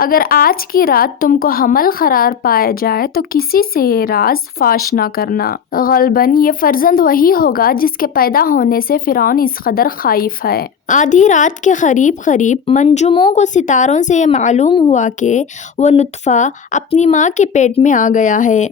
اگر آج کی رات تم کو حمل قرار پایا جائے تو کسی سے یہ راز فاش نہ کرنا۔ غالباً یہ فرزند وہی ہوگا جس کے پیدا ہونے سے فرعون اس قدر خائف ہے۔ آدھی رات کے قریب منجموں کو ستاروں سے یہ معلوم ہوا کہ وہ نطفہ اپنی ماں کے پیٹ میں آ گیا ہے۔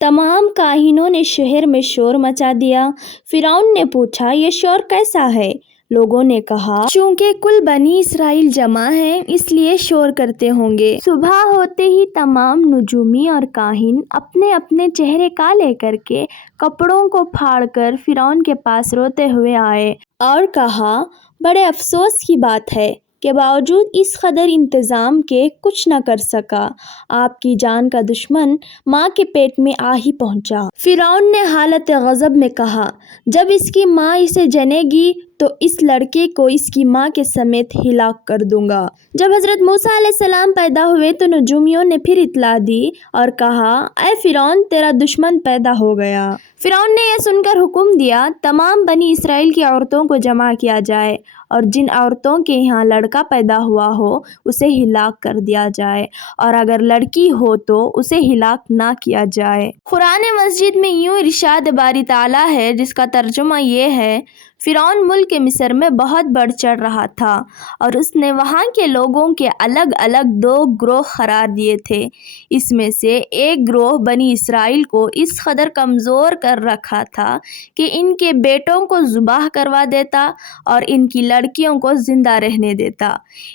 تمام کاہنوں نے شہر میں شور مچا دیا۔ فرعون نے پوچھا، یہ شور کیسا ہے؟ لوگوں نے کہا، چونکہ کل بنی اسرائیل جمع ہیں اس لیے شور کرتے ہوں گے۔ صبح ہوتے ہی تمام نجومی اور کاہن اپنے اپنے چہرے کالے کر کے کپڑوں کو پھاڑ کر فرعون کے پاس روتے ہوئے آئے اور کہا، بڑے افسوس کی بات ہے کہ باوجود اس قدر انتظام کے کچھ نہ کر سکا۔ آپ کی جان کا دشمن ماں کے پیٹ میں آ ہی پہنچا۔ فرعون نے حالت غضب میں کہا، جب اس کی ماں اسے جنے گی تو اس لڑکے کو اس کی ماں کے سمیت ہلاک کر دوں گا۔ جب حضرت موسیٰ علیہ السلام پیدا ہوئے تو نجومیوں نے پھر اطلاع دی اور کہا، اے فرعون، تیرا دشمن پیدا ہو گیا۔ فرعون نے یہ سن کر حکم دیا، تمام بنی اسرائیل کی عورتوں کو جمع کیا جائے اور جن عورتوں کے یہاں لڑکا پیدا ہوا ہو اسے ہلاک کر دیا جائے، اور اگر لڑکی ہو تو اسے ہلاک نہ کیا جائے۔ قرآن مجید میں یوں ارشاد باری تعالیٰ ہے، جس کا ترجمہ یہ ہے، فرعون ملک مصر میں بہت بڑھ چڑھ رہا تھا اور اس نے وہاں کے لوگوں کے الگ الگ دو گروہ قرار دیے تھے۔ اس میں سے ایک گروہ بنی اسرائیل کو اس قدر کمزور کر رکھا تھا کہ ان کے بیٹوں کو ذبح کروا دیتا اور ان کی لڑکیوں کو زندہ رہنے دیتا۔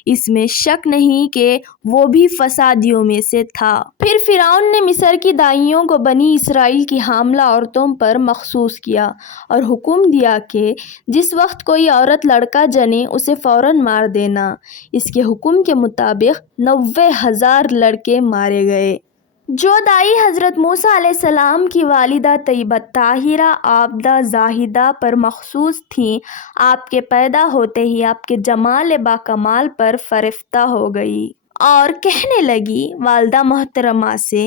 اس میں شک نہیں کہ وہ بھی فسادیوں میں سے تھا۔ پھر فرعون نے مصر کی دائیوں کو بنی اسرائیل کی حاملہ عورتوں پر مخصوص کیا اور حکم دیا کہ جس وقت کوئی عورت لڑکا جنے اسے فوراً مار دینا۔ اس کے حکم کے مطابق 90,000 لڑکے مارے گئے۔ جو دائی حضرت موسیٰ علیہ السلام کی والدہ طیبہ طاہرہ عابدہ زاہدہ پر مخصوص تھیں، آپ کے پیدا ہوتے ہی آپ کے جمال با کمال پر فرفتہ ہو گئی اور کہنے لگی، والدہ محترمہ سے،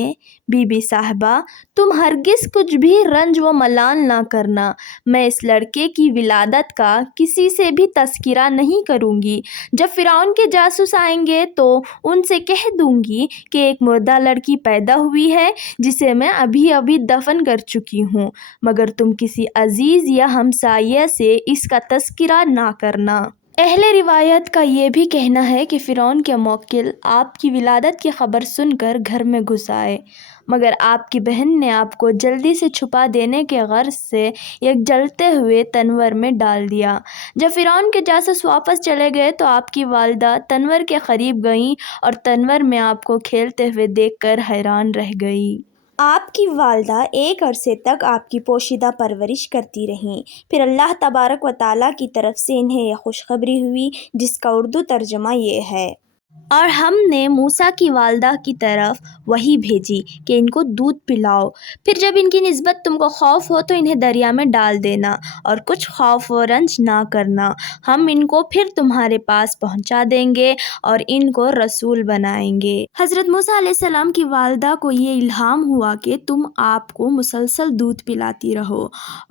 بی بی صاحبہ، تم ہرگز کچھ بھی رنج و ملال نہ کرنا، میں اس لڑکے کی ولادت کا کسی سے بھی تذکرہ نہیں کروں گی۔ جب فرعون کے جاسوس آئیں گے تو ان سے کہہ دوں گی کہ ایک مردہ لڑکی پیدا ہوئی ہے جسے میں ابھی دفن کر چکی ہوں، مگر تم کسی عزیز یا ہمسایہ سے اس کا تذکرہ نہ کرنا۔ اہل روایت کا یہ بھی کہنا ہے کہ فرعون کے موکل آپ کی ولادت کی خبر سن کر گھر میں گھس آئے، مگر آپ کی بہن نے آپ کو جلدی سے چھپا دینے کے غرض سے ایک جلتے ہوئے تنور میں ڈال دیا۔ جب فرعون کے جاسوس واپس چلے گئے تو آپ کی والدہ تنور کے قریب گئیں اور تنور میں آپ کو کھیلتے ہوئے دیکھ کر حیران رہ گئیں۔ آپ کی والدہ ایک عرصے تک آپ کی پوشیدہ پرورش کرتی رہیں، پھر اللہ تبارک و تعالیٰ کی طرف سے انہیں یہ خوشخبری ہوئی، جس کا اردو ترجمہ یہ ہے، اور ہم نے موسیٰ کی والدہ کی طرف وحی بھیجی کہ ان کو دودھ پلاؤ، پھر جب ان کی نسبت تم کو خوف ہو تو انہیں دریا میں ڈال دینا اور کچھ خوف و رنج نہ کرنا، ہم ان کو پھر تمہارے پاس پہنچا دیں گے اور ان کو رسول بنائیں گے۔ حضرت موسیٰ علیہ السلام کی والدہ کو یہ الہام ہوا کہ تم آپ کو مسلسل دودھ پلاتی رہو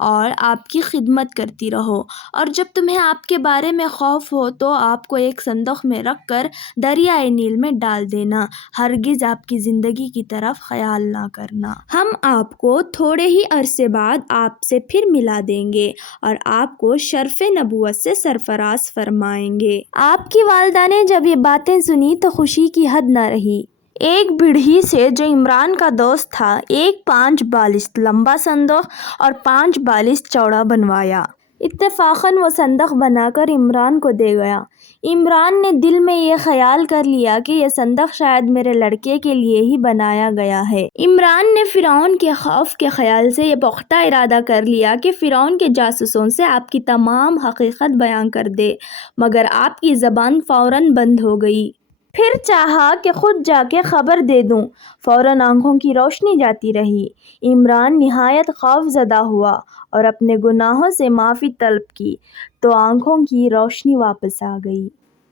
اور آپ کی خدمت کرتی رہو، اور جب تمہیں آپ کے بارے میں خوف ہو تو آپ کو ایک صندوق میں رکھ کر دریائے نیل میں ڈال دینا، ہرگز آپ کی زندگی کی طرف خیال نہ کرنا۔ ہم آپ کو تھوڑے ہی عرصے بعد آپ سے پھر ملا دیں گے اور آپ کو شرف نبوت سے سرفراز فرمائیں گے۔ آپ کی والدہ نے جب یہ باتیں سنی تو خوشی کی حد نہ رہی۔ ایک بڑھی سے جو عمران کا دوست تھا ایک 5 بالشت لمبا صندوق اور 5 بالشت چوڑا بنوایا۔ اتفاقاً وہ صندوق بنا کر عمران کو دے گیا۔ عمران نے دل میں یہ خیال کر لیا کہ یہ صندوق شاید میرے لڑکے کے لیے ہی بنایا گیا ہے۔ عمران نے فرعون کے خوف کے خیال سے یہ پختہ ارادہ کر لیا کہ فرعون کے جاسوسوں سے آپ کی تمام حقیقت بیان کر دے، مگر آپ کی زبان فوراً بند ہو گئی۔ پھر چاہا کہ خود جا کے خبر دے دوں، فوراً آنکھوں کی روشنی جاتی رہی۔ عمران نہایت خوف زدہ ہوا اور اپنے گناہوں سے معافی طلب کی تو آنکھوں کی روشنی واپس آ گئی۔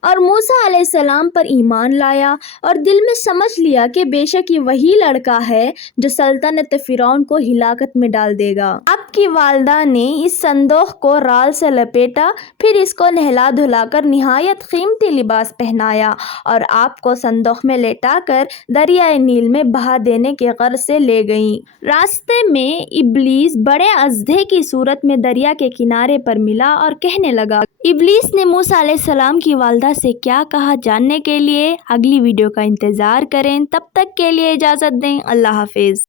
اور موسیٰ علیہ السلام پر ایمان لایا اور دل میں سمجھ لیا کہ بے شک یہ وہی لڑکا ہے جو سلطنت فرعون کو ہلاکت میں ڈال دے گا۔ آپ کی والدہ نے اس صندوق کو رال سے لپیٹا، پھر اس کو نہلا دھلا کر نہایت قیمتی لباس پہنایا اور آپ کو صندوق میں لٹا کر دریائے نیل میں بہا دینے کے غرض سے لے گئیں۔ راستے میں ابلیس بڑے اژدھے کی صورت میں دریا کے کنارے پر ملا اور کہنے لگا۔ ابلیس نے موسیٰ علیہ السلام کی والدہ سے کیا کہا جاننے کے لیے اگلی ویڈیو کا انتظار کریں۔ تب تک کے لیے اجازت دیں۔ اللہ حافظ۔